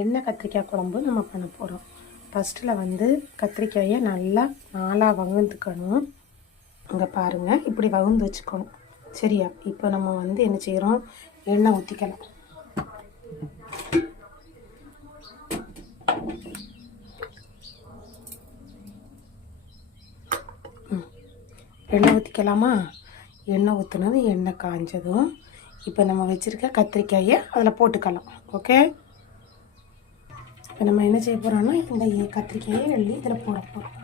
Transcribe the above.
எண்ணெய் கத்திரிக்காய் குழம்பு நம்ம பண்ண போகிறோம். ஃபஸ்ட்டில் வந்து கத்திரிக்காயை நல்லா 4 வகுந்துக்கணும். அங்கே பாருங்கள், இப்படி வகுந்து வச்சுக்கணும். சரியா? இப்போ நம்ம வந்து என்ன செய்கிறோம், எண்ணெய் ஊற்றிக்கலாம். எண்ணெய் ஊற்றிக்கலாமா? எண்ணெய் ஊற்றுனது எண்ணெய் காஞ்சதும் இப்போ நம்ம வச்சுருக்க கத்திரிக்காயை அதில் போட்டுக்கலாம். ஓகே, இப்போ நம்ம என்ன செய்ய போகிறோம்னா இந்த கத்திரிக்காயை அள்ளி இதில் போட போகிறோம்.